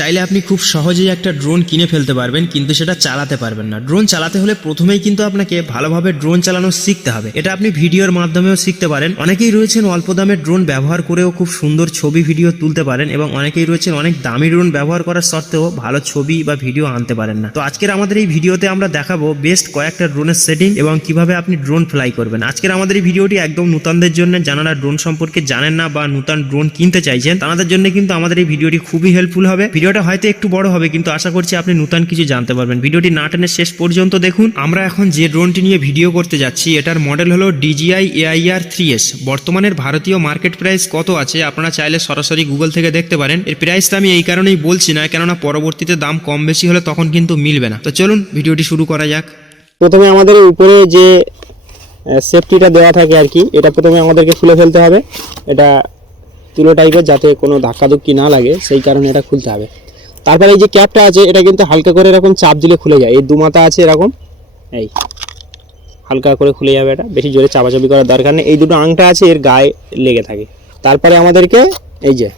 চাইলে আপনি খুব সহজেই একটা ড্রোন কিনে ফেলতে পারবেন, কিন্তু সেটা চালাতে পারবেন না। ড্রোন চালাতে হলে প্রথমেই কিন্তু আপনাকে ভালোভাবে ড্রোন চালানো শিখতে হবে। এটা আপনি ভিডিওর মাধ্যমেও শিখতে পারেন। অনেকেই রয়েছেন অল্প দামের ড্রোন ব্যবহার করেও খুব সুন্দর ছবি ভিডিও তুলতে পারেন, এবং অনেকেই রয়েছেন অনেক দামি ড্রোন ব্যবহার করার সত্ত্বেও ভালো ছবি বা ভিডিও আনতে পারেন না। তো আজকের আমাদের এই ভিডিওতে আমরা দেখাবো বেস্ট কয়েকটা ড্রোনের সেটিং এবং কিভাবে আপনি ড্রোন ফ্লাই করবেন। আজকের আমাদের এই ভিডিওটি একদম নতুনদের জন্য, যারা ড্রোন সম্পর্কে জানেন না বা নতুন ড্রোন কিনতে চাইছেন তাদের জন্য কিন্তু আমাদের এই ভিডিওটি খুবই হেল্পফুল হবে। ভিডিওটা হয়তো একটু বড় হবে, কিন্তু আশা করছি আপনি নতুন কিছু জানতে পারবেন। ভিডিওটি না টেনে শেষ পর্যন্ত দেখুন। আমরা এখন যে ড্রোনটি নিয়ে ভিডিও করতে যাচ্ছি এটার মডেল হলো DJI AIR 3S। বর্তমানের ভারতীয় মার্কেট প্রাইস কত আছে আপনারা চাইলে সরাসরি গুগল থেকে দেখতে পারেন। এর প্রাইসটা আমি এই কারণেই বলছি না, কেননা পরবর্তীতে দাম কম বেশি হলে তখন কিন্তু মিলবে না। তো চলুন ভিডিওটি শুরু করা যাক। প্রথমে আমাদের উপরে যে সেফটিটা দেওয়া থাকে আর কি, এটা প্রথমে আমাদেরকে খুলে ফেলতে হবে। এটা তুলো টাইপের, যাতে কোনো ধাক্কাধুক্কি না লাগে সেই কারণে এটা খুলতে হবে। তারপরে এই যে ক্যাপটা আছে এটা কিন্তু হালকা করে এরকম চাপ দিলে খুলে যায়। এই দুমাথা আছে এরকম, এই হালকা করে খুলে যাবে। এটা বেশি জোরে চাপাচাপি করার দরকার নেই। এই দুটো আংটা আছে এর গায়ে লেগে থাকে। তারপরে আমাদেরকে এই যে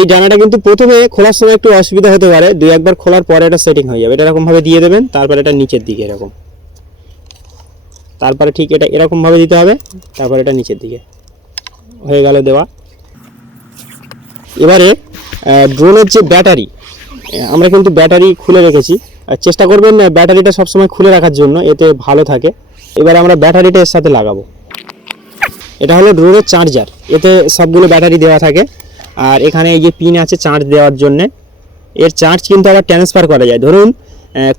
এই ডানাটা কিন্তু প্রথমে খোলার সময় একটু অসুবিধা হতে পারে, দুই একবার খোলার পরে এটা সেটিং হয়ে যাবে। এটা এরকমভাবে দিয়ে দেবেন, তারপরে এটা নিচের দিকে এরকম, তারপরে ঠিক এটা এরকমভাবে দিতে হবে, তারপরে এটা নিচের দিকে হয়ে গেল দেওয়া। এবারে ড্রোনের যে ব্যাটারি, আমরা কিন্তু ব্যাটারি খুলে রেখেছি। চেষ্টা করবেন ব্যাটারিটা সবসময় খুলে রাখার জন্য, এতে ভালো থাকে। এবারে আমরা ব্যাটারিটা এর সাথে লাগাবো। এটা হলো ড্রোনের চার্জার, এতে সবগুলো ব্যাটারি দেওয়া থাকে। আর এখানে এই যে পিন আছে চার্জ দেওয়ার জন্যে। এর চার্জ কিন্তু আবার ট্রান্সফার করা যায়। ধরুন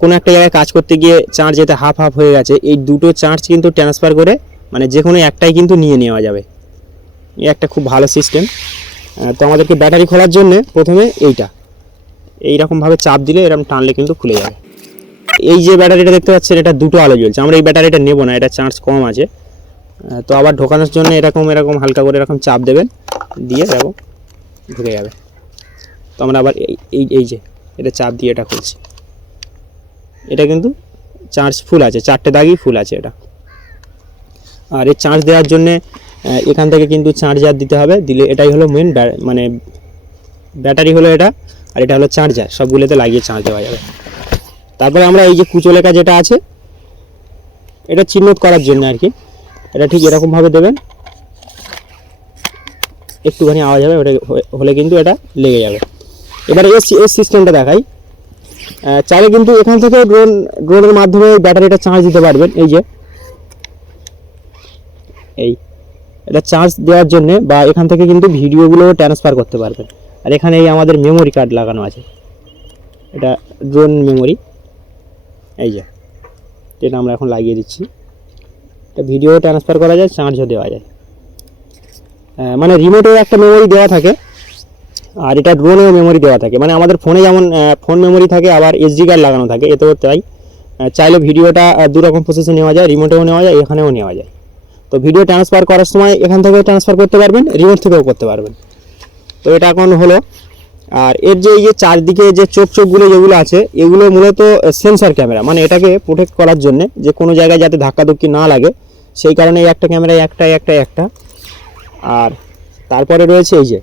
কোনো একটা জায়গায় কাজ করতে গিয়ে চার্জ এতে হাফ হাফ হয়ে গেছে, এই দুটো চার্জ কিন্তু ট্রান্সফার করে মানে যে কোনো একটাই কিন্তু নিয়ে নেওয়া যাবে। এই একটা খুব ভালো সিস্টেম। তো আমাদেরকে ব্যাটারি খোলার জন্য প্রথমে এইরকমভাবে চাপ দিলে এরকম টানলে কিন্তু খুলে যাবে। এই যে ব্যাটারিটা দেখতে পাচ্ছেন এটা দুটো আলো জ্বলছে। আমরা এই ব্যাটারিটা নেব না, এটা চার্জ কম আছে। তো আবার ঢোকানোর জন্য এরকম হালকা করে এরকম চাপ দেবেন, দিয়ে এরকম ঢুকে যাবে। তো আমরা আবার এই যে এটা চাপ দিয়ে এটা খুলছি। এটা কিন্তু চার্জ ফুল আছে, 4টে দাগই ফুল আছে এটা। আর এই চার্জ দেওয়ার জন্যে এখান থেকে কিন্তু চার্জার দিতে হবে, দিলে এটাই হলো মেন মানে ব্যাটারি হলো এটা, আর এটা হলো চার্জার। সবগুলোতে লাগিয়ে চার্জ দেওয়া যাবে। তারপরে আমরা এই যে কুচো লেখা যেটা আছে এটা চিহ্নিত করার জন্য আর কি, এটা ঠিক এরকমভাবে দেবেন, একটুখানি আওয়াজ হবে, ওটা হলে কিন্তু এটা লেগে যাবে। এবারে এই সিস্টেমটা দেখাই। চাইলে কিন্তু এখান থেকে ড্রোনের মাধ্যমে ব্যাটারিটা চার্জ দিতে পারবেন। এই যে এটা চার্জ দেওয়ার জন্য, বা এখান থেকে কিন্তু ভিডিওগুলো ট্রান্সফার করতে পারবেন। আর এখানে এই আমাদের মেমোরি কার্ড লাগানো আছে, এটা ড্রোন মেমোরি। এই যে এটা আমরা এখন লাগিয়ে দিচ্ছি। এটা ভিডিও ট্রান্সফার করা যায়, চার্জও দেওয়া যায়। মানে রিমোটেও একটা মেমোরি দেওয়া থাকে, আর এটা ড্রোনেও মেমোরি দেওয়া থাকে। মানে আমাদের ফোনে যেমন ফোন মেমোরি থাকে, আবার SD কার্ড লাগানো থাকে, এতেও তাই। চাইলে ভিডিওটা দুরকম প্রসেসে নেওয়া যায়, রিমোটেও নেওয়া যায়, এখানেও নেওয়া যায়। তো ভিডিও ট্রান্সফার করার সময় এখান থেকেও ট্রান্সফার করতে পারবেন, রিমোট থেকেও করতে পারবেন। তো এটা এখন হলো। আর এর যে এই যে চারদিকে যে চোখগুলো যেগুলো আছে, এগুলো মূলত সেন্সর ক্যামেরা, মানে এটাকে প্রোটেক্ট করার জন্য, যে কোনো জায়গায় যাতে ধাক্কাধুক্কি না লাগে সেই কারণে এই একটা ক্যামেরা একটা। আর তারপরে রয়েছে এই যে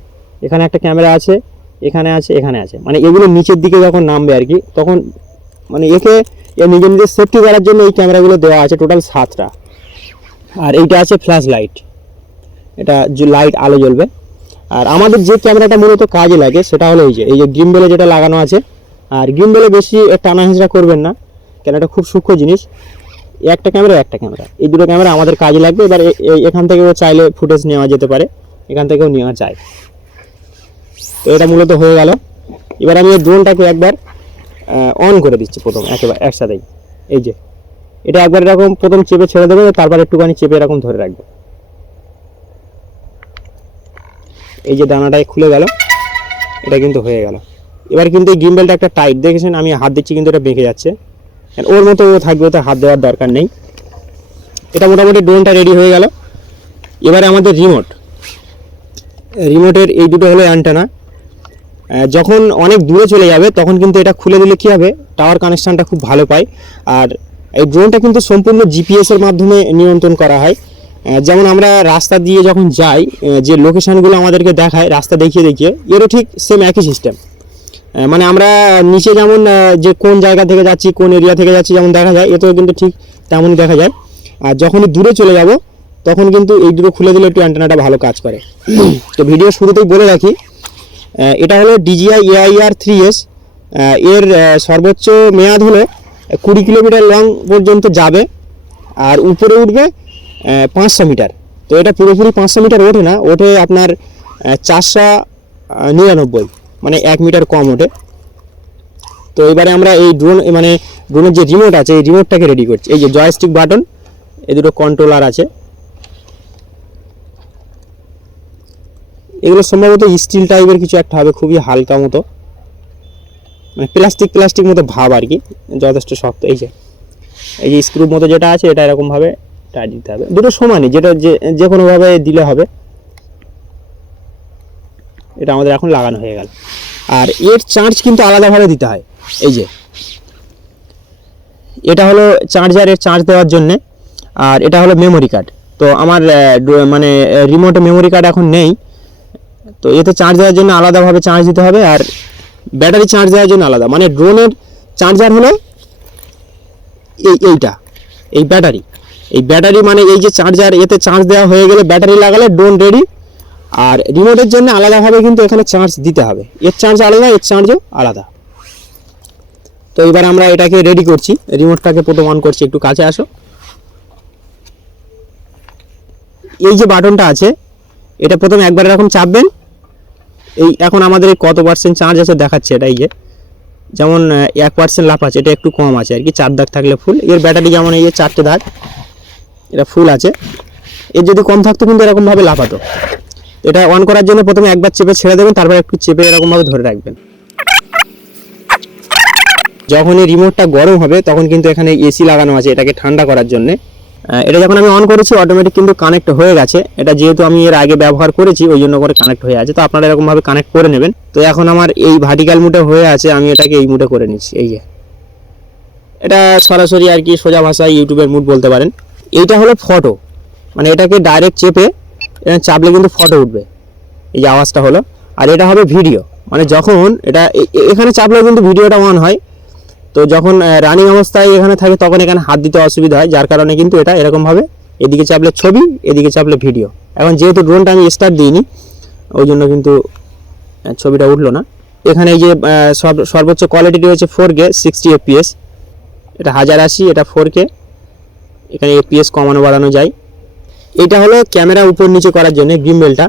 এখানে একটা ক্যামেরা আছে, এখানে আছে। মানে এগুলো নিচের দিকে যখন নামবে আর কি, তখন মানে একে নিজের সেফটি করার জন্য এই ক্যামেরাগুলো দেওয়া আছে, টোটাল 7টা। আর এইটা আছে ফ্ল্যাশ লাইট, এটা লাইট আলো জ্বলবে। আর আমাদের যে ক্যামেরাটা মূলত কাজে লাগে সেটা হলো এই যে গিম্বেলে যেটা লাগানো আছে। আর গিম্বেলে বেশি টানা হিঁচড়া করবেন না, কেন এটা খুব সূক্ষ্ম জিনিস। একটা ক্যামেরা, এই দুটো ক্যামেরা আমাদের কাজে লাগবে। এবার এখান থেকেও চাইলে ফুটেজ নেওয়া যেতে পারে, এখান থেকেও নেওয়া যায়। তো এটা মূলত হয়ে গেল। এবার আমি এই ড্রোনটাকে একবার অন করে দিচ্ছি প্রথম, একেবারে একসাথেই। এই যে এটা একবার এরকম প্রথম চেপে ছেড়ে দেবে, তারপর একটুখানি চেপে এরকম ধরে রাখবে। এই যে দানাটাই খুলে গেল, এটা কিন্তু হয়ে গেল। এবার কিন্তু এই গিম্বেলটা একটা টাইট, দেখেছেন আমি হাত দিচ্ছি কিন্তু এটা বেঁকে যাচ্ছে। ওর মতো ও থাকবে, ওতে হাত দেওয়ার দরকার নেই। এটা মোটামুটি ড্রোনটা রেডি হয়ে গেল। এবারে আমাদের রিমোটের এই দুটো হলো অ্যান্টেনা। যখন অনেক দূরে চলে যাবে তখন কিন্তু এটা খুলে দিলে কী হবে, টাওয়ার কানেকশানটা খুব ভালো পায়। আর এই ড্রোনটা কিন্তু সম্পূর্ণ GPS এর মাধ্যমে নিয়ন্ত্রণ করা হয়। যেমন আমরা রাস্তা দিয়ে যখন যাই, যে লোকেশানগুলো আমাদেরকে দেখায় রাস্তা দেখিয়ে এরও ঠিক সেম একই সিস্টেম। মানে আমরা নিচে যেমন যে কোন জায়গা থেকে যাচ্ছি, কোন এরিয়া থেকে যাচ্ছি যেমন দেখা যায়, এতেও কিন্তু ঠিক তেমনই দেখা যায়। আর যখনই দূরে চলে যাব তখন কিন্তু এই দুটো খুলে দিলে একটু অ্যান্টেনাটা ভালো কাজ করে। তো ভিডিও শুরুতেই বলে রাখি, এটা হলো DJI AIR 3S। এর সর্বোচ্চ মেয়াদ হলো 20 কিলোমিটার লং পর্যন্ত যাবে, আর উপরে উঠবে 500 মিটার। তো এটা পুরোপুরি 500 মিটার ওঠে না, ওঠে আপনার 499, মানে 1 মিটার কম ওঠে। তো এবারে আমরা এই ড্রোনের যে রিমোট আছে এই রিমোটটাকে রেডি করছি। এই যে জয়স্টিক বাটন, এই দুটো কন্ট্রোলার আছে, এগুলো সম্ভবত স্টিল টাইপের কিছু একটা হবে, খুবই হালকা মতো, মানে প্লাস্টিক মতো ভাব আর কি, যথেষ্ট শক্ত। এই যে স্ক্রু মতো যেটা আছে এটা এরকমভাবে টাইট দিতে হবে, দুটো সমানই, যেটা যে কোনোভাবে দিলে হবে। এটা আমাদের এখন লাগানো হয়ে গেল। আর এর চার্জ কিন্তু আলাদাভাবে দিতে হয়। এই যে এটা হলো চার্জারের চার্জ দেওয়ার জন্যে, আর এটা হলো মেমোরি কার্ড। তো আমার মানে রিমোটে মেমোরি কার্ড এখন নেই, তো এতে চার্জ দেওয়ার জন্য আলাদাভাবে চার্জ দিতে হবে, আর ব্যাটারি চার্জ দেওয়ার জন্য আলাদা। মানে ড্রোনের চার্জার হলো এই ব্যাটারি মানে এই যে চার্জার, এতে চার্জ দেওয়া হয়ে গেলে ব্যাটারি লাগালে ড্রোন রেডি। আর রিমোটের জন্য আলাদাভাবে কিন্তু এখানে চার্জ দিতে হবে, এর চার্জ আলাদা, এর চার্জও আলাদা। তো এবার আমরা এটাকে রেডি করছি, রিমোটটাকে প্রথম অন করছি। একটু কাছে আসো। এই যে বাটনটা আছে এটা প্রথম একবার এরকম চাপবেন। এই এখন আমাদের কত পার্সেন্ট চার্জ আছে দেখাচ্ছে এটা। এই যে যেমন 1% লাফ আছে, এটা একটু কম আছে আর কি, 4 দাগ থাকলে ফুল। এর ব্যাটারি যেমন এই যে 4টে দাগ, এটা ফুল আছে। এর যদি কম থাকতো কিন্তু এরকমভাবে লাফাতো। এটা অন করার জন্য প্রথমে একবার চেপে ছেড়ে দেবেন, তারপর একটু চেপে এরকমভাবে ধরে রাখবেন। যখন এই রিমোটটা গরম হবে তখন কিন্তু এখানে এসি লাগানো আছে এটাকে ঠান্ডা করার জন্য। এটা যখন আমি অন করেছি অটোমেটিক কিন্তু কানেক্ট হয়ে গেছে। এটা যেহেতু আমি এর আগে ব্যবহার করেছি ওই জন্য করে কানেক্ট হয়ে আছে। তো আপনারা এরকমভাবে কানেক্ট করে নেবেন। তো এখন আমার এই ভার্টিক্যাল মুডে হয়ে আছে, আমি এটাকে এই মুডে করে নিচ্ছি। এই যে এটা সরাসরি আর কি সোজা ভাষায় ইউটিউবের মুড বলতে পারেন। এইটা হলো ফটো, মানে এটাকে ডাইরেক্ট চেপে চাপলে কিন্তু ফটো উঠবে, এই যে আওয়াজটা হলো। আর এটা হবে ভিডিও, মানে যখন এটা এখানে চাপলে কিন্তু ভিডিওটা অন হয়। তো যখন রানিং অবস্থায় এখানে থাকে তখন এখানে হাত দিতে অসুবিধা হয়, যার কারণে কিন্তু এটা এরকমভাবে এদিকে চাপলে ছবি, এদিকে চাপলে ভিডিও। এখন যেহেতু ড্রোনটা আমি স্টার্ট দিইনি ওই জন্য কিন্তু ছবিটা উঠলো না। এখানে এই যে সর্বোচ্চ কোয়ালিটি হচ্ছে 4K 60 FPS, এটা 1080, এটা 4K। এখানে FPS কমানো বাড়ানো যায়। এইটা হলো ক্যামেরা উপর নিচে করার জন্য গিম্বেলটা।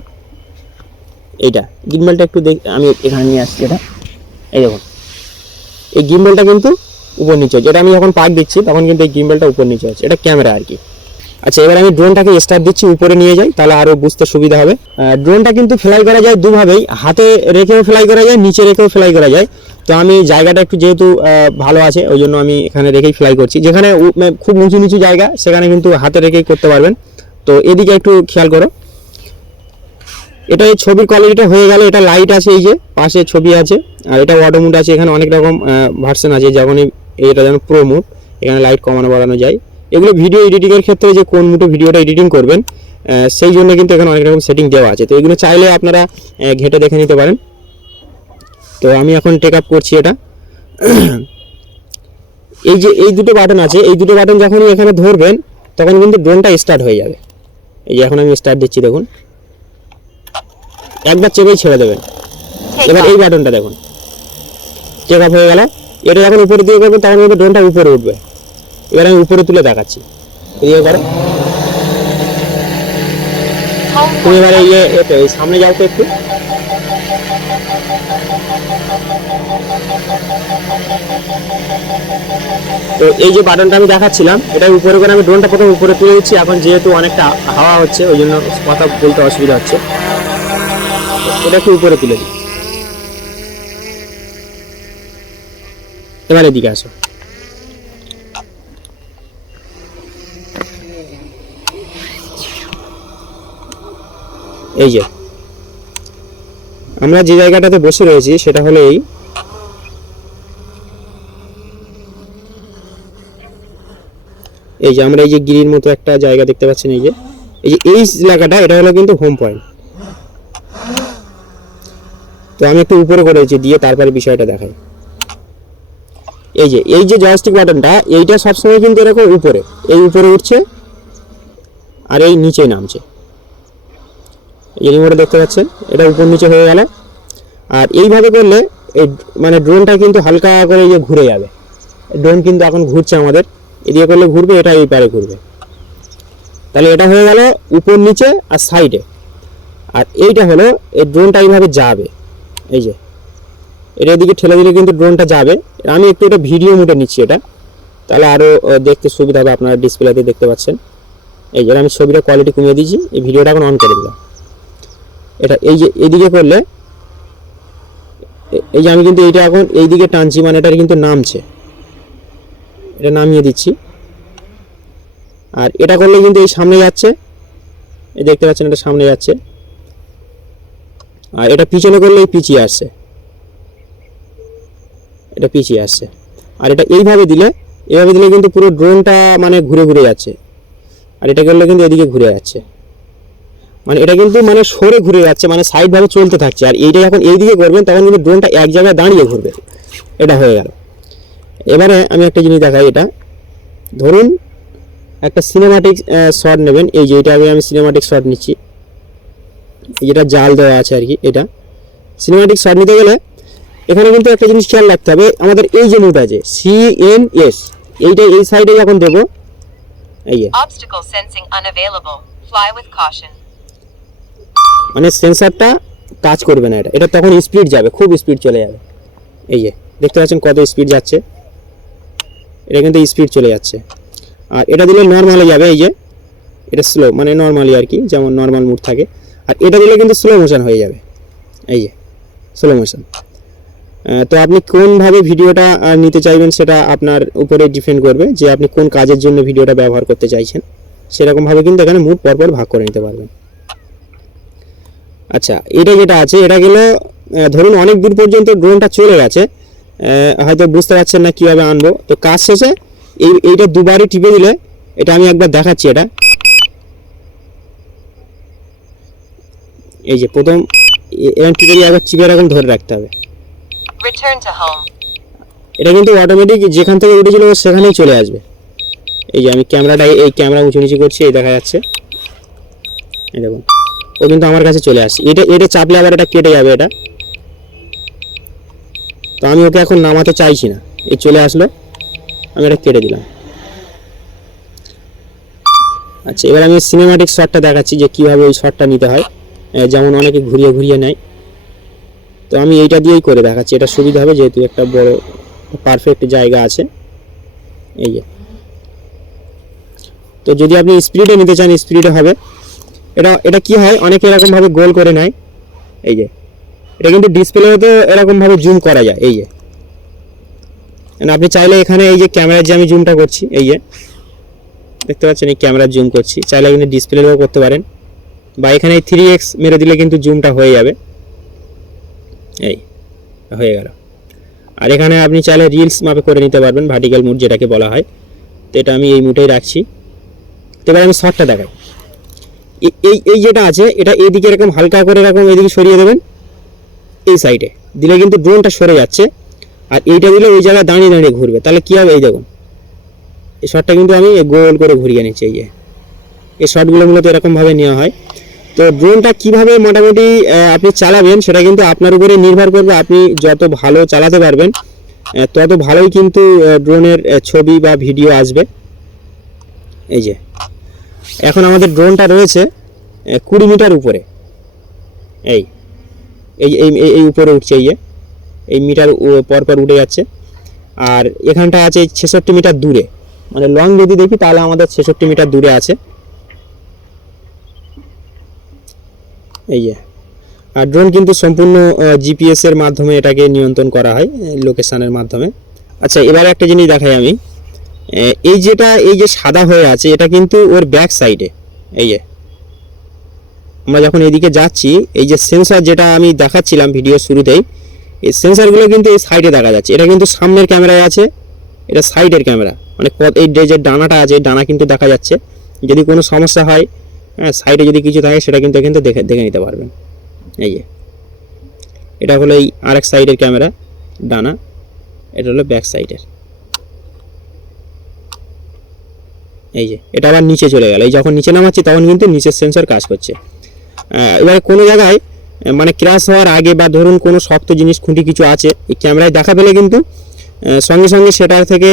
এইটা গিম্বেলটা একটু আমি এখানে নিয়ে আসছি। এটা এই দেখুন, এই গিম্বেলটা কিন্তু উপর নিচে হচ্ছে। এটা আমি যখন পাক দিচ্ছি তখন কিন্তু এই গিম্বেলটা উপর নিচে হচ্ছে, এটা ক্যামেরা আর কি। আচ্ছা, এবার আমি ড্রোনটাকে স্টার্ট দিচ্ছি, উপরে নিয়ে যাই, তাহলে আরও বুঝতে সুবিধা হবে। ড্রোনটা কিন্তু ফ্লাই করা যায় দুভাবেই, হাতে রেখেও ফ্লাই করা যায়, নিচে রেখেও ফ্লাই করা যায়। তো আমি জায়গাটা একটু যেহেতু ভালো আছে ওই জন্য আমি এখানে রেখেই ফ্লাই করছি। যেখানে খুব উঁচু নিচু জায়গা সেখানে কিন্তু হাতে রেখেই করতে পারবেন। তো এদিকে একটু খেয়াল করো। এটা এই ছবির কোয়ালিটিটা হয়ে গেল। এটা লাইট আছে, এই যে পাশে ছবি আছে, আর এটা অটো মুড আছে। এখানে অনেক রকম ভার্সন আছে, যেমন এটা যেমন প্রো মুড, এখানে লাইট কমানো বাড়ানো যায়। এগুলো ভিডিও এডিটিংয়ের ক্ষেত্রে যে কোন মুডে ভিডিওটা এডিটিং করবেন সেই জন্য কিন্তু এখানে অনেক রকম সেটিং দেওয়া আছে। তো এগুলো চাইলে আপনারা ঘেটে দেখে নিতে পারেন। তো আমি এখন টেক আপ করছি এটা। এই যে এই দুটো বাটন আছে, এই দুটো বাটন যখনই এখানে ধরবেন তখন কিন্তু ড্রোনটা স্টার্ট হয়ে যাবে। এই যে এখন আমি স্টার্ট দিচ্ছি, দেখুন একবার চেপেই ছেড়ে দেবেন। এবার এই বাটনটা দেখুন, চেক আপ হয়ে গেল। এটা যখন উপরে দিয়ে করবেন তখন কিন্তু ড্রোনটা উপরে উঠবে। এবার আমি উপরে তুলে দেখাচ্ছি, ইয়ে করে। তুমি এবারে সামনে যাও তো একটু। তো এই যে বাটনটা আমি দেখাচ্ছিলাম, এটা উপরে করে আমি ড্রোনটা প্রথমে উপরে তুলে দিচ্ছি। এখন যেহেতু অনেকটা হাওয়া হচ্ছে ওই জন্য কথা বলতে অসুবিধা হচ্ছে, এটা একটু উপরে তুলে দিই। এবার এদিকে আসো। এই যে আমরা যে জায়গাটাতে বসে রয়েছি সেটা হলো এই যে আমরা এই যে গিরির মতো একটা জায়গা দেখতে পাচ্ছেন, এই যে এই জায়গাটা, এটা হলো কিন্তু হোম পয়েন্ট। তো আমি একটু উপরে করেছি, দিয়ে তারপরে বিষয়টা দেখাই। এই যে জয়স্টিক বাটনটা, এইটা সবসময় কিন্তু এরকম উপরে, এই উপরে উঠছে আর এই নিচে নামছে। এই রিমোটে দেখতে পাচ্ছেন এটা উপর নিচে হয়ে গেল। আর এইভাবে করলে এই মানে ড্রোনটা কিন্তু হালকা করে ইয়ে ঘুরে যাবে। ড্রোন কিন্তু এখন ঘুরছে আমাদের, এদিকে করলে ঘুরবে, এটা এই পারে ঘুরবে। তাহলে এটা হয়ে গেল উপর নিচে আর সাইডে। আর এইটা হলো এই ড্রোনটা এইভাবে যাবে, এই যে এটা এদিকে ঠেলে দিলে কিন্তু ড্রোনটা যাবে। আমি একটু এটা ভিডিও মোডে নিচ্ছি এটা, তাহলে আরও দেখতে সুবিধা হবে। আপনারা ডিসপ্লেতে দেখতে পাচ্ছেন, এই যে আমি ছবিটা কোয়ালিটি কমিয়ে দিয়েছি, এই ভিডিওটা এখন অন করে দিলাম। এটা এই যে এইদিকে করলে, এই যে আমি কিন্তু এইটা এখন এইদিকে টানছি, মানে এটা কিন্তু নামছে, এটা নামিয়ে দিচ্ছি। আর এটা করলে কিন্তু এই সামনে যাচ্ছে, এই দেখতে পাচ্ছেন এটা সামনে যাচ্ছে। আর এটা পিছনে করলে এই পিছিয়ে আসছে, এটা পিছিয়ে আসছে। আর এটা এইভাবে দিলে কিন্তু পুরো ড্রোনটা মানে ঘুরে ঘুরে যাচ্ছে। আর এটা করলে কিন্তু এদিকে ঘুরে যাচ্ছে, মানে এটা কিন্তু মানে সরে ঘুরে যাচ্ছে, মানে সাইডভাবে চলতে থাকছে। আর এইটা যখন এইদিকে করবেন তখন কিন্তু ড্রোনটা এক জায়গায় দাঁড়িয়ে ঘুরবে। এটা হয়ে গেল। এবারে আমি একটা জিনিস দেখাই। এটা ধরুন একটা সিনেমাটিক শট নেবেন, এই যে এটা আমি সিনেমাটিক শট নিচ্ছি, যেটা জাল দেওয়া আছে আর কি। এটা সিনেমাটিক শট নিতে গেলে এখানে কিন্তু একটা জিনিস খেয়াল রাখতে হবে, আমাদের এই যে মোড আছে CNS, এইটা এই সাইডে যখন দেবো, এই যে Obstacle sensing unavailable. Fly with caution. মানে সেন্সারটা কাজ করবে না, এটা তখন স্পিড যাবে, খুব স্পিড চলে যাবে। এই যে দেখতে পাচ্ছেন কত স্পিড যাচ্ছে, এটা কিন্তু স্পিড চলে যাচ্ছে। আর এটা দিলে নর্মালে যাবে, এই যে এটা স্লো, মানে নর্মালি আর কি, যেমন নর্মাল মুড থাকে। আর এটা দিলে কিন্তু স্লো মোশন হয়ে যাবে, এই যে স্লো মোশন। তো আপনি কোনভাবে ভিডিওটা নিতে চাইবেন সেটা আপনার উপরে ডিপেন্ড করবে, যে আপনি কোন কাজের জন্য ভিডিওটা ব্যবহার করতে চাইছেন। সেরকমভাবে কিন্তু এখানে মুড পরপর ভাগ করে নিতে পারবেন। আচ্ছা, এটা যেটা আছে, এটা গেলে ধরুন অনেক দূর পর্যন্ত ড্রোনটা চলে গেছে, হয়তো বুঝতে পারছেন না কীভাবে আনবো। তো কাজ শেষে এইটা দুবারই টিপে দিলে, এটা আমি একবার দেখাচ্ছি। এটা এই যে প্রথম এরকম টিপে দিয়ে একবার চিপে এরকম ধরে রাখতে হবে। Return to home. এটা কিন্তু অটোমেটিক যেখান থেকে উঠেছিল সেখানেই চলে আসবে। এই যে আমি এই ক্যামেরা উঁচু নিচু করছি, এই দেখা যাচ্ছে, এই দেখুন ও কিন্তু আমার কাছে চলে আসছে। এটা চাপলে আবার এটা কেটে যাবে এটা। তো আমি ওকে এখন নামাতে চাইছি না, এই চলে আসলো, আমি এটা কেটে দিলাম। আচ্ছা, এবার আমি সিনেমাটিক শটটা দেখাচ্ছি যে কীভাবে ওই শটটা নিতে হয়, যেমন অনেকে ঘুরিয়ে ঘুরিয়ে নেয়। তো আমি এইটা দিয়েই করে দেখাচ্ছি, এটা সুবিধা হবে যেহেতু একটা বড় পারফেক্ট জায়গা আছে। এই যে, তো যদি আপনি স্পিডে নিতে চান স্পিডে হবে। এটা কি হয়, অনেকে এরকমভাবে গোল করে নেয়। এই যে এটা কিন্তু ডিসপ্লেতে এরকমভাবে জুম করা যায়। এই যে আপনি চাইলে এখানে এই যে ক্যামেরার যে আমি জুমটা করছি, এই যে দেখতে পাচ্ছেন এই ক্যামেরার জুম করছি, চাইলে কিন্তু ডিসপ্লেও করতে পারেন, বা এখানে 3x মেরে দিলে কিন্তু জুমটা হয়ে যাবে। এই হয়ে গেল। আর এখানে আপনি চাইলে রিলস মাপে করে নিতে পারবেন, ভার্টিক্যাল মুড যেটাকে বলা হয়। তো এটা আমি এই মুডেই রাখছি। তো এবার আমি শটটা দেখাই। এই যেটা আছে, এটা এইদিকে এরকম হালকা করে এরকম এইদিকে সরিয়ে দেবেন, এই সাইডে দিলে কিন্তু ড্রোনটা সরে যাচ্ছে। আর এইটা দিলে ওই জায়গায় দাঁড়িয়ে দাঁড়িয়ে ঘুরবে, তাহলে কী হবে, এই দেখুন এই শটটা কিন্তু আমি গোল করে ঘুরিয়ে নিচ্ছি। এই যে এই শটগুলো মূলত এরকমভাবে নেওয়া হয়। তো ড্রোনটা কীভাবে মোটামুটি আপনি চালাবেন সেটা কিন্তু আপনার উপরে নির্ভর করবে। আপনি যত ভালো চালাতে পারবেন তত ভালোই কিন্তু ড্রোনের ছবি বা ভিডিও আসবে। এই যে এখন আমাদের ড্রোনটা রয়েছে 20 মিটার উপরে, এই এই এই উপরে উঠছে, এই মিটার পরপর উঠে যাচ্ছে। আর এখানটা আছে 66 মিটার দূরে, মানে লং যদি দেখি তাহলে আমাদের 66 মিটার দূরে আছে। এই যে, আর ড্রোন কিন্তু সম্পূর্ণ জিপিএস এর মাধ্যমে এটাকে নিয়ন্ত্রণ করা হয়, লোকেশনের মাধ্যমে। আচ্ছা, এবারে একটা জিনিস দেখাই আমি। এই যে সাদা হয়ে আছে, এটা কিন্তু ওর ব্যাক সাইডে। এই যে আমরা যখন এইদিকে যাচ্ছি, এই যে সেন্সর যেটা আমি দেখাচ্ছিলাম ভিডিও শুরুতেই, এই সেন্সরগুলো কিন্তু এই সাইডে দেখা যাচ্ছে। এটা কিন্তু সামনের ক্যামেরায় আছে, এটা সাইডের ক্যামেরা, মানে এই যে ডানাটা আছে ডানা কিন্তু দেখা যাচ্ছে। যদি কোনো সমস্যা হয়, হ্যাঁ সাইডে যদি কিছু থাকে সেটা কিন্তু দেখে নিতে পারবেন। এই যে এটা হলো এই আরেক সাইডের ক্যামেরা ডানা, এটা হলো ব্যাক সাইডের। এই যে এটা আবার নিচে চলে গেল, এই যখন নিচে নামাচ্ছি তখন কিন্তু নিচের সেন্সর কাজ করছে। এবারে কোনো জায়গায় মানে ক্র্যাশ হওয়ার আগে বা ধরুন কোনো শক্ত জিনিস খুঁটি কিছু আছে, এই ক্যামেরায় দেখা পেলে কিন্তু সঙ্গে সঙ্গে সেটা থেকে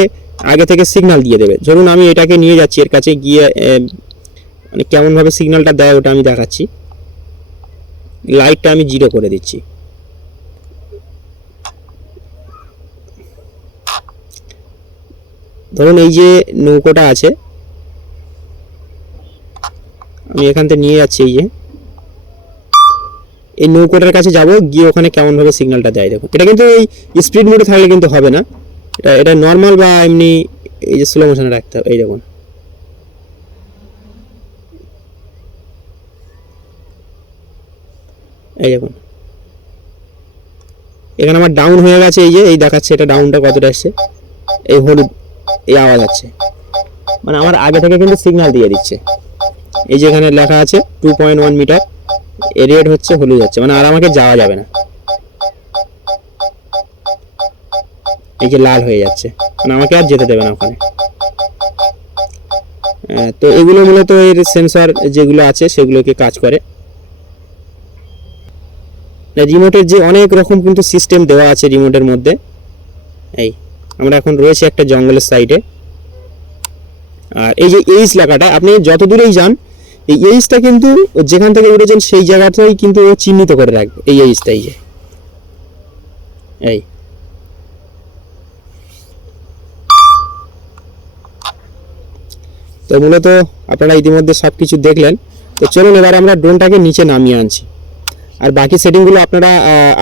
আগে থেকে সিগন্যাল দিয়ে দেবে। ধরুন আমি এটাকে নিয়ে যাচ্ছি এর কাছে গিয়ে, মানে কেমনভাবে সিগন্যালটা দেয় ওটা আমি দেখাচ্ছি। লাইটটা আমি 0 করে দিচ্ছি। ধরুন এই যে নৌকোটা আছে, আমি এখান থেকে নিয়ে যাচ্ছি, এই যে এই নৌকোটার কাছে যাব, গিয়ে ওখানে কেমনভাবে সিগন্যালটা দেয় দেখুন। এটা কিন্তু এই স্পিড মোডে থাকলে কিন্তু হবে না, এটা নর্মাল বা এমনি এই যে স্লো মোশনে রাখতে হবে। এই দেখুন এই দেখুন এখানে আমার ডাউন হয়ে গেছে, এই যে এই দেখাচ্ছে এটা ডাউনটা কতটা আসছে, এই হলুদ এই আওয়াজ আছে, মানে আমার আগে থেকে কিন্তু সিগন্যাল দিয়ে দিচ্ছে। এই যে এখানে লেখা আছে 2.1 মিটার, রেড হচ্ছে হলুদ হচ্ছে, মানে আর আমাকে যাওয়া যাবে না। এই যে লাল হয়ে যাচ্ছে, মানে আমাকে আর যেতে দেবে না ওখানে। তো এগুলো মূলত এর সেন্সর যেগুলো আছে সেগুলোকে কাজ করে। রিমোটের যে অনেক রকম কিন্তু সিস্টেম দেওয়া আছে রিমোটের মধ্যে। এই আমরা এখন রয়েছে একটা জঙ্গলের সাইডে, আর এই যে এইচ লেখাটা আপনি যত দূরেই যান এই এইচটা কিন্তু যেখান থেকে উঠেছেন সেই জায়গাটাই কিন্তু ও চিহ্নিত করে রাখবে, এই এইচটাই যে এই। তো মূলত আপনারা ইতিমধ্যে সব কিছু দেখলেন। তো চলুন এবার আমরা ড্রোনটাকে নিচে নামিয়ে আনছি, আর বাকি সেটিংগুলো আপনারা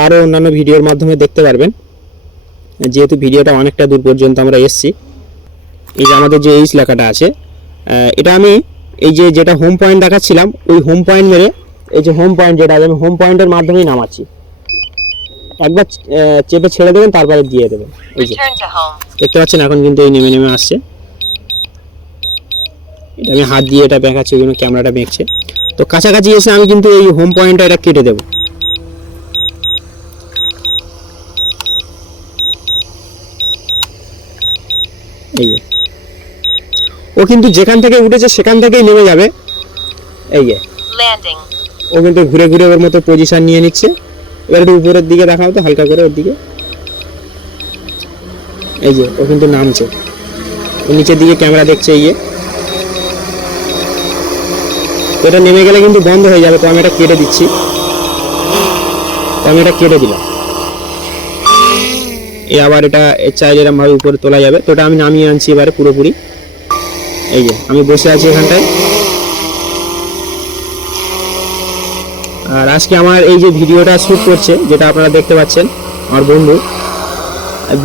আরও অন্যান্য ভিডিওর মাধ্যমে দেখতে পারবেন, যেহেতু ভিডিওটা অনেকটা দূর পর্যন্ত আমরা এসেছি। এই যে আমাদের যে এইচ লেখাটা আছে, এটা আমি এই যে যেটা হোম পয়েন্ট দেখাচ্ছিলাম ওই হোম পয়েন্ট মেরে, এই যে হোম পয়েন্ট যেটা আমি হোম পয়েন্টের মাধ্যমেই নামাচ্ছি। একবার চেপে ছেড়ে দেবেন, তারপরে দিয়ে দেবেন। এই যে Return to home. দেখতে পাচ্ছেন এখন কিন্তু এই নেমে নেমে আসছে। এটা আমি হাত দিয়ে এটা দেখাচ্ছি, ওই জন্য ক্যামেরাটা বেঁকছে। তো কাছাকাছি এসে আমি কিন্তু এই হোম পয়েন্টটা এটা কেটে দেবো। এই যে ও কিন্তু যেখান থেকে উঠেছে সেখান থেকেই নেমে যাবে। এই যে Landing. ও কিন্তু ঘুরে ঘুরে ওর মতো পজিশন নিয়ে নিচ্ছে। এবার একটু উপরের দিকে দেখাও তো হালকা করে ওর দিকে। এই যে ও কিন্তু নামছে, ও নিচের দিকে ক্যামেরা দেখছে। এই যে তো এটা নেমে গেলে কিন্তু বন্ধ হয়ে যাবে, তো আমি এটা কেটে দিচ্ছি। তো আমি এটা কেটে দিলাম। আবার এটা চাইলে এরকম ভাবে উপরে তোলা যাবে। তো এটা আমি নামিয়ে আনছি এবারে পুরোপুরি। এই যে আমি বসে আছি এখানটায়। আর আজকে আমার এই যে ভিডিওটা শ্যুট করছে, যেটা আপনারা দেখতে পাচ্ছেন, আমার বন্ধু,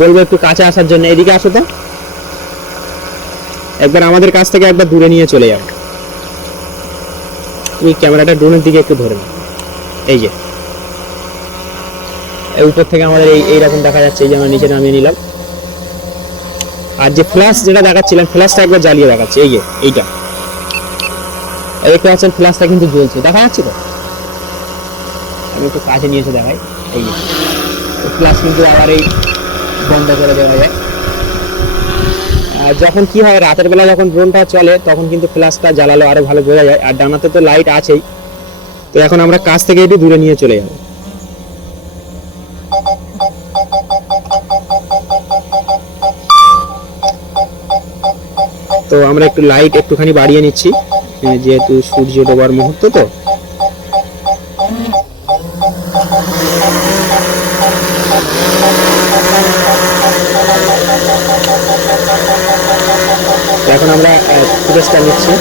বলবো একটু কাছে আসার জন্য। এদিকে আসো তো, একবার আমাদের কাছ থেকে একবার দূরে নিয়ে চলে যাও। তুমি ক্যামেরাটা ড্রোনের দিকে একটু ধরে নাও। এই যে উপর থেকে আমাদের এইরকম দেখা যাচ্ছে। এই যে আমরা নিচে নামিয়ে নিলাম। আর যে ফ্ল্যাশ যেটা দেখাচ্ছিলাম, ফ্ল্যাশটা একবার জ্বালিয়ে দেখাচ্ছে। এই যে এইটা দেখতে পাচ্ছেন, ফ্ল্যাশটা কিন্তু জ্বলছে, দেখা যাচ্ছে তো। আমি একটু কাছে নিয়ে এসে দেখাই। এই যে ফ্ল্যাশ কিন্তু আবার এই বন্ধ করে দেওয়া যায়। আর যখন কি হয়, রাতের বেলা যখন ড্রোনটা চলে তখন কিন্তু ফ্ল্যাশটা জ্বালালো আরো ভালো বোঝা যায়। আর ডানাতে তো লাইট আছেই। তো এখন আমরা কাছ থেকে একটু দূরে নিয়ে চলে যাবো। তো আমরা একটু লাইট একটুখানি বাড়িয়ে নিচ্ছি, যেহেতু সূর্য ডোবার মুহূর্ত। তো এখন আমরা ফুটেজটা নিচ্ছি।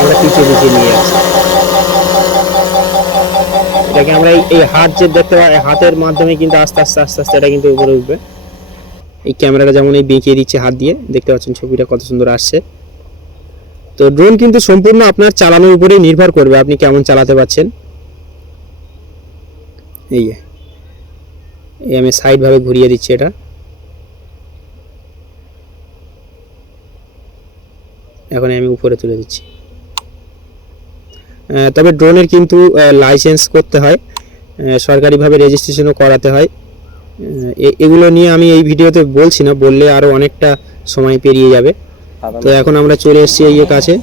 আমরা পিছিয়ে পিছিয়ে নিয়ে যাচ্ছি এটাকে। আমরা এই হাত যে দেখতে পাই, হাতের মাধ্যমে কিন্তু আস্তে আস্তে আস্তে আস্তে এটা কিন্তু উপরে উঠবে। এই ক্যামেরাটা যেমন এই বেঁকিয়ে দিচ্ছে হাত দিয়ে, দেখতে পাচ্ছেন ছবিটা কত সুন্দর আসছে। তো ড্রোন কিন্তু সম্পূর্ণ আপনার চালানোর উপরেই নির্ভর করবে, আপনি কেমন চালাতে পারছেন। এই আমি সাইড ভাবে ঘুরিয়ে দিচ্ছি এটা। এখন আমি উপরে তুলে দিচ্ছি। তবে ড্রোনের কিন্তু লাইসেন্স করতে হয়, সরকারিভাবে রেজিস্ট্রেশনও করাতে হয়। এগুলো নিয়ে আমি এই ভিডিওতে বলছি না, বললে আরও অনেকটা সময় পেরিয়ে যাবে। তো এখন আমরা চলে এসেছি এই কাছে।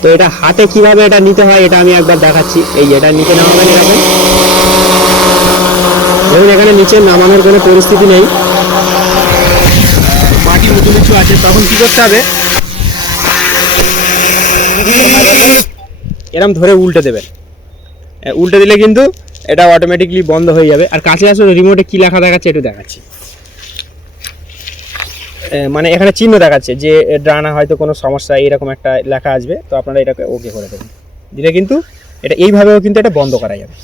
তো এটা হাতে কিভাবে এটা নিতে হয় এটা আমি একবার দেখাচ্ছি। এই যে এটা নিচে নামাবেন এরকম, এবং এখানে নিচে নামানোর কোনো পরিস্থিতি নেই, মাটির উঁচু নিচু আছে। তখন কি করতে হবে, এরম ধরে উল্টে দেবেন। উল্টে দিলে কিন্তু এটা অটোমেটিকলি বন্ধ হয়ে যাবে। আর কাছে আসলে রিমোটে কী লেখা দেখাচ্ছে একটু দেখাচ্ছি। মানে এখানে চিহ্ন দেখাচ্ছে যে ডানা হয়তো কোনো সমস্যা, এরকম একটা লেখা আসবে। তো আপনারা এটাকে ওকে করে দেবেন, দিলে কিন্তু এটা এইভাবেও কিন্তু এটা বন্ধ করা যাবে।